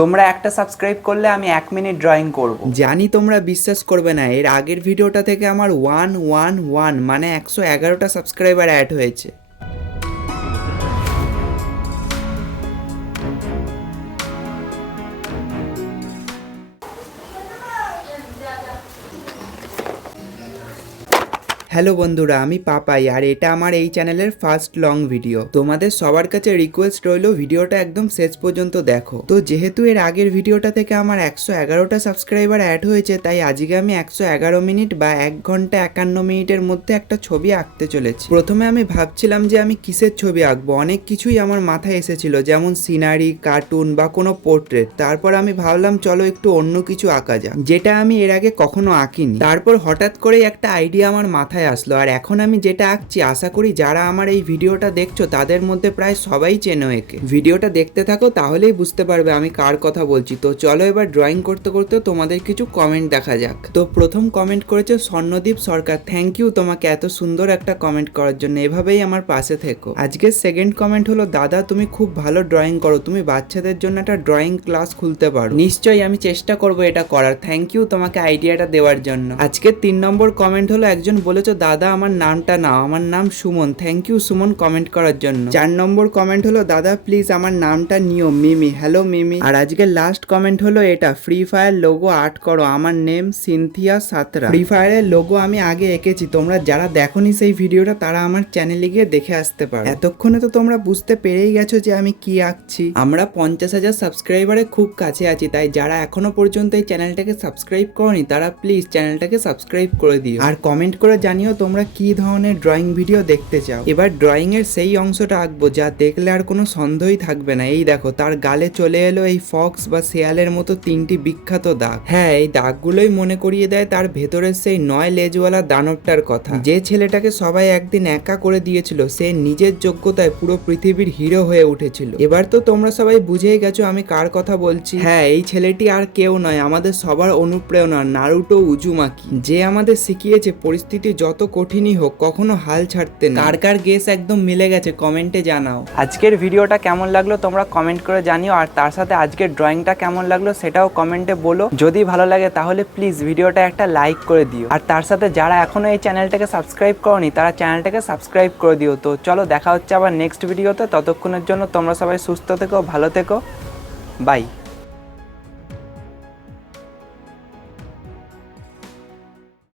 তোমরা একটা সাবস্ক্রাইব করলে আমি 1 মিনিট ড্রয়িং করব। জানি তোমরা বিশ্বাস করবে না, এর আগের ভিডিওটা থেকে আমার 111 মানে 111টা সাবস্ক্রাইবার অ্যাড হয়েছে। হ্যালো বন্ধুরা, আমি পাপাই আর এটা আমার এই চ্যানেলের ফার্স্ট লং ভিডিও। তোমাদের সবার কাছে রিকোয়েস্ট রইল ভিডিওটা একদম শেষ পর্যন্ত দেখো। তো যেহেতু এর আগের ভিডিওটা থেকে আমার 111টা সাবস্ক্রাইবার অ্যাড হয়েছে, তাই আজকে আমি 111 মিনিট বা 1 ঘন্টা 51 মিনিটের মধ্যে একটা ছবি আঁকতে চলেছি। প্রথমে আমি ভাবছিলাম যে আমি কিসের ছবি আঁকবো, অনেক কিছুই আমার মাথায় এসেছিল, যেমন সিনারি, কার্টুন বা কোনো পোর্ট্রেট। তারপর আমি ভাবলাম চলো একটু অন্য কিছু আঁকা যাক, যেটা আমি এর আগে কখনো আঁকিনি। তারপর হঠাৎ করেই একটা আইডিয়া আমার মাথায় আসলো, আর এখন আমি যেটা আঁকছি আশা করি যারা আমার এই ভিডিওটা দেখছো তাদের মধ্যে প্রায় সবাই চেনো একে। ভিডিওটা দেখতে থাকো, তাহলেই বুঝতে পারবে আমি কার কথা বলছি। তো চলো এবার ড্রয়িং করতে করতে তোমাদের কিছু কমেন্ট দেখা যাক। তো প্রথম কমেন্ট করেছে স্বর্ণদীপ সরকার। থ্যাংক ইউ তোমাকে এত সুন্দর একটা কমেন্ট করার জন্য, এভাবেই আমার পাশে থেকো। আজকের সেকেন্ড কমেন্ট হলো, দাদা তুমি খুব ভালো ড্রয়িং করো, তুমি বাচ্চাদের জন্য একটা ড্রয়িং ক্লাস খুলতে পারো। নিশ্চয়ই আমি চেষ্টা করবো এটা করার। থ্যাংক ইউ তোমাকে আইডিয়াটা দেওয়ার জন্য। আজকের 3 নম্বর কমেন্ট হলো, একজন বলেছে দাদা আমার নামটা নাও, আমার নাম Suman. Thank you Suman comment করার জন্য। 4 নম্বর কমেন্ট হলো, দাদা প্লিজ আমার নামটা নিও, মিমি। হ্যালো মিমি। আর আজকের লাস্ট কমেন্ট হলো এটা, ফ্রি ফায়ার লোগো আর্ট করো, আমার নেম সিনথিয়া সাতরা। ফ্রি ফায়ারের লোগো আমি আগে এঁকেছি, তোমরা যারা দেখোনি সেই ভিডিওটা তারা আমার চ্যানেলে গিয়ে দেখে আসতে পারো। এতক্ষণে তো তোমরা বুঝতে পেরেই গেছো যে আমি কি আঁকছি। আমরা 50,000 সাবস্ক্রাইবারে খুব কাছে আছি, তাই যারা এখনো পর্যন্ত এই চ্যানেলটাকে সাবস্ক্রাইব করনি তারা প্লিজ চ্যানেলটাকে সাবস্ক্রাইব করে দিও, আর কমেন্ট করে জানিও তোমরা কি ধরনের ড্রয়িং ভিডিও দেখতে চাও। এবার ড্রয়িং এর সেই অংশটা আঁকবো যা দেখলে আর কোনো সন্দেহই থাকবে না। এই দেখো, তার গালে চলে এলো এই ফক্স বা শেয়ালের মতো 3টি বিখ্যাত দাগ। হ্যাঁ, এই দাগগুলোই মনে করিয়ে দেয় তার ভেতরের সেই 9 লেজওয়ালা দানবটার কথা, যে ছেলেটাকে সবাই একদিন একা করে দিয়েছিল। সে নিজের যোগ্যতায় পুরো পৃথিবীর হিরো হয়ে উঠেছিল। এবার তো তোমরা সবাই বুঝেই গেছো আমি কার কথা বলছি। হ্যাঁ, এই ছেলেটি আর কেউ নয়, আমাদের সবার অনুপ্রেরণা নারুটো উজুমাকি, যে আমাদের শিখিয়েছে পরিস্থিতি যত কঠিনই হোক কখনো হাল ছাড়তে না। কার কার গেস একদম মিলে গেছে কমেন্টে জানাও। আজকের ভিডিওটা কেমন লাগলো তোমরা কমেন্ট করে জানিও, আর তার সাথে আজকের ড্রয়িংটা কেমন লাগলো সেটাও কমেন্টে বলো। যদি ভালো লাগে তাহলে প্লিজ ভিডিওটা একটা লাইক করে দিও, আর তার সাথে যারা এখনো এই চ্যানেলটাকে সাবস্ক্রাইব করনি তারা চ্যানেলটাকে সাবস্ক্রাইব করে দিও। তো চলো দেখা হচ্ছে আবার নেক্সট ভিডিওতে, ততক্ষণের জন্য তোমরা সবাই সুস্থ থেকো, ভালো থেকো, বাই।